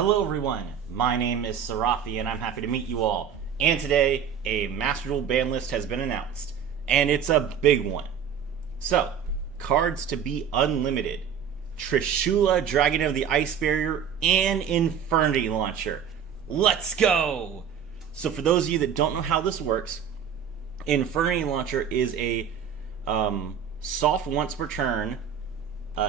Hello everyone, my name is Sarafi and I'm happy to meet you all. And today, a Master Duel ban list has been announced, and it's a big one. So, cards to be unlimited. Trishula, Dragon of the Ice Barrier, and Infernity Launcher. Let's go! So for those of you that don't know how this works, Infernity Launcher is a soft once per turn.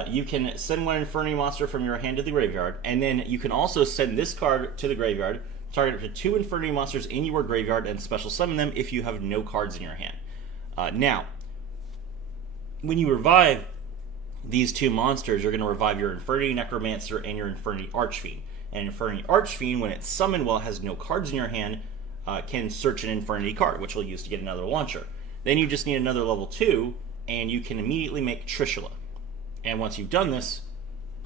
You can send one Infernity monster from your hand to the graveyard, and then you can also send this card to the graveyard, target up to 2 Infernity monsters in your graveyard, and special summon them if you have no cards in your hand. Now, when you revive these 2 monsters, you're going to revive your Infernity Necromancer and your Infernity Archfiend. And Infernity Archfiend, when it's summoned while it has no cards in your hand, can search an Infernity card, which will use to get another launcher. Then you just need another level 2, and you can immediately make Trishula. And once you've done this,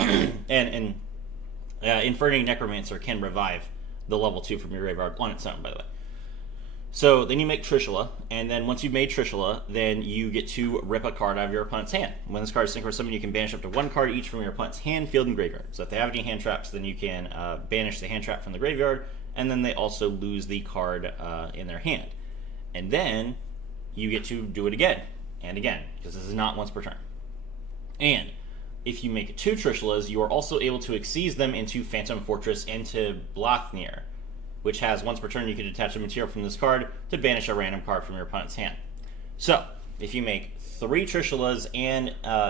Infernity Necromancer can revive the level 2 from your graveyard on its own, by the way. So then you make Trishula, and then once you've made Trishula, then you get to rip a card out of your opponent's hand. When this card is synchro summoned, you can banish up to 1 card each from your opponent's hand, field, and graveyard. So if they have any hand traps, then you can banish the hand trap from the graveyard, and then they also lose the card in their hand. And then you get to do it again and again, because this is not once per turn. And if you make 2 Trishulas, you are also able to exceed them into Phantom Fortress and to Blathnir, which has once per turn you can detach a material from this card to banish a random card from your opponent's hand. So, if you make 3 Trishulas and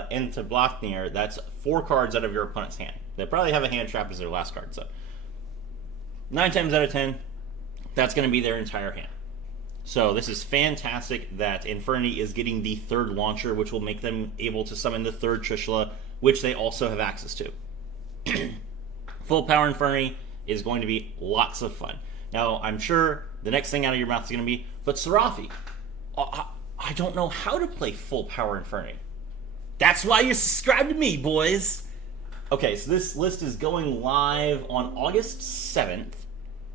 into Blathnir, that's 4 cards out of your opponent's hand. They probably have a hand trap as their last card, so 9 times out of 10, that's going to be their entire hand. So this is fantastic that Infernity is getting the 3rd launcher, which will make them able to summon the 3rd Trishula, which they also have access to. Full power Infernity is going to be lots of fun. Now, I'm sure the next thing out of your mouth is going to be, but Sarafi, I don't know how to play full power Infernity. That's why you subscribe to me, boys! Okay, so this list is going live on August 7th,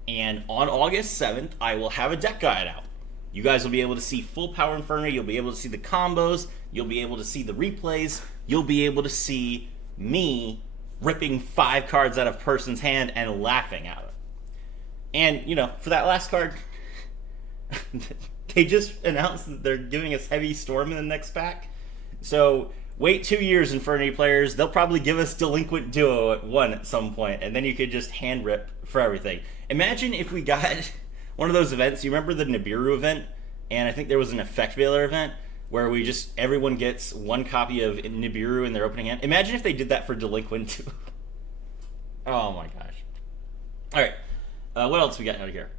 and on August 7th, I will have a deck guide out. You guys will be able to see full power Infernity, you'll be able to see the combos, you'll be able to see the replays, you'll be able to see me ripping 5 cards out of a person's hand and laughing at it. And, you know, for that last card, they just announced that they're giving us Heavy Storm in the next pack. So, wait 2 years, Infernity players, they'll probably give us Delinquent Duo at 1 at some point, and then you could just hand rip for everything. Imagine if we got one of those events. You remember the Nibiru event? And I think there was an Effect Veiler event where everyone gets 1 copy of Nibiru in their opening hand. Imagine if they did that for Delinquent 2. Oh my gosh. Alright, what else we got out of here?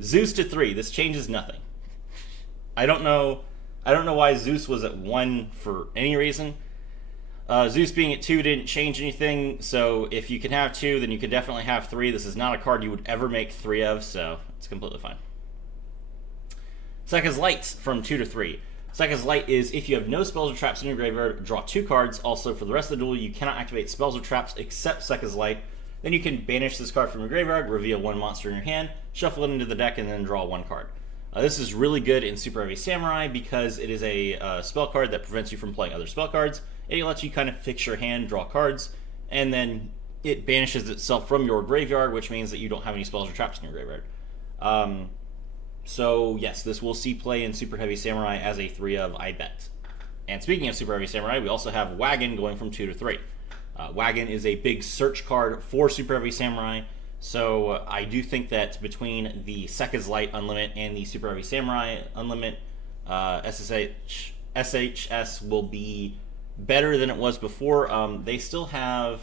Zeus to 3. This changes nothing. I don't know why Zeus was at 1 for any reason. Zeus being at 2 didn't change anything, so if you can have 2, then you can definitely have 3. This is not a card you would ever make 3 of, so it's completely fine. Sekka's Light from 2 to 3. Sekka's Light is if you have no spells or traps in your graveyard, draw 2 cards. Also, for the rest of the duel, you cannot activate spells or traps except Sekka's Light. Then you can banish this card from your graveyard, reveal 1 monster in your hand, shuffle it into the deck, and then draw 1 card. This is really good in Super Heavy Samurai because it is a spell card that prevents you from playing other spell cards. It lets you kind of fix your hand, draw cards, and then it banishes itself from your graveyard, which means that you don't have any spells or traps in your graveyard. So yes, this will see play in Super Heavy Samurai as a 3 of, I bet. And speaking of Super Heavy Samurai, we also have Wagon going from 2 to 3. Wagon is a big search card for Super Heavy Samurai, so I do think that between the Sekka's Light Unlimit and the Super Heavy Samurai Unlimit, SHS will be better than it was before. They still have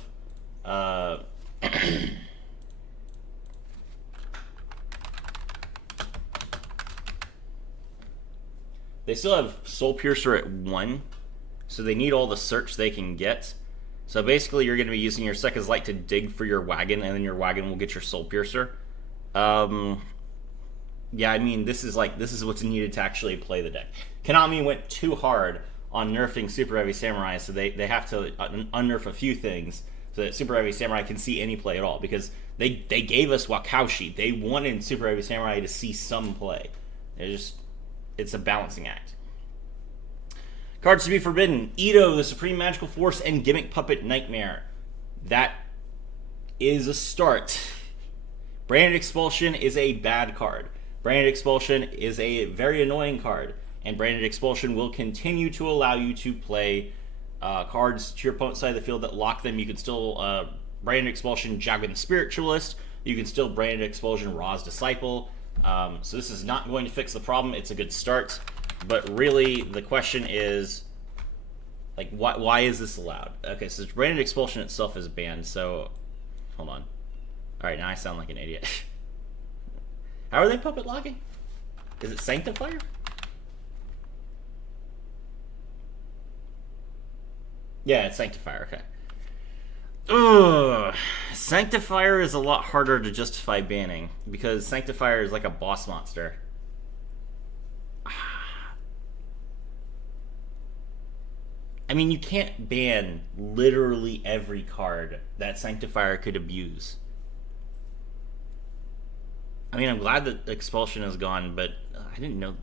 they still have Soul Piercer at 1, so they need all the search they can get. So basically you're going to be using your Sekka's Light to dig for your Wagon, and then your Wagon will get your Soul Piercer. Yeah, I mean, this is what's needed to actually play the deck. Konami went too hard on nerfing Super Heavy Samurai, so they have to unnerf a few things so that Super Heavy Samurai can see any play at all, because they gave us Wakaushi. They wanted Super Heavy Samurai to see some play. It's a balancing act. Cards to be forbidden: Ito, the Supreme Magical Force, and Gimmick Puppet Nightmare. That is a start. Branded Expulsion is a bad card. Branded Expulsion is a very annoying card, and Branded Expulsion will continue to allow you to play cards to your opponent's side of the field that lock them. You can still Branded Expulsion Jagan Spiritualist. You can still Branded Expulsion Ra's Disciple. So this is not going to fix the problem. It's a good start. But really, the question is, like, why is this allowed? Okay, so Branded Expulsion itself is banned, so hold on. Alright, now I sound like an idiot. How are they puppet locking? Is it Sanctifier? Yeah, it's Sanctifier, okay. Ugh. Sanctifier is a lot harder to justify banning, because Sanctifier is like a boss monster. I mean, you can't ban literally every card that Sanctifier could abuse. I mean, I'm glad that Expulsion is gone, but I didn't know.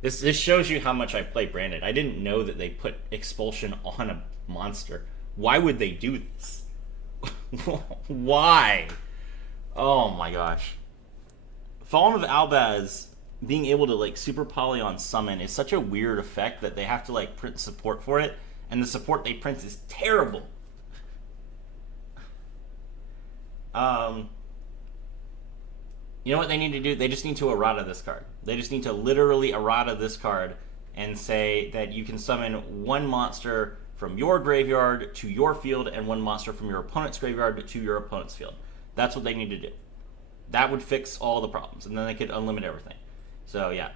This shows you how much I play Branded. I didn't know that they put Expulsion on a monster. Why would they do this? Why? Oh my gosh. Fallen of Albaz being able to like super poly on summon is such a weird effect that they have to like print support for it, and the support they print is terrible. You know what they need to do? They just need to errata this card. They just need to literally errata this card and say that you can summon one monster from your graveyard to your field and one monster from your opponent's graveyard to your opponent's field. That's what they need to do. That would fix all the problems, and then they could unlimit everything. So yeah,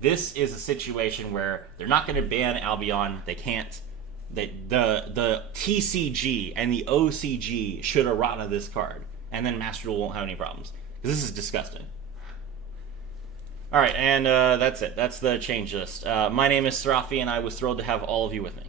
this is a situation where they're not going to ban Albion. They can't. The TCG and the OCG should errata this card, and then Master Duel won't have any problems. Because this is disgusting. Alright, and that's it. That's the change list. My name is Serafi, and I was thrilled to have all of you with me.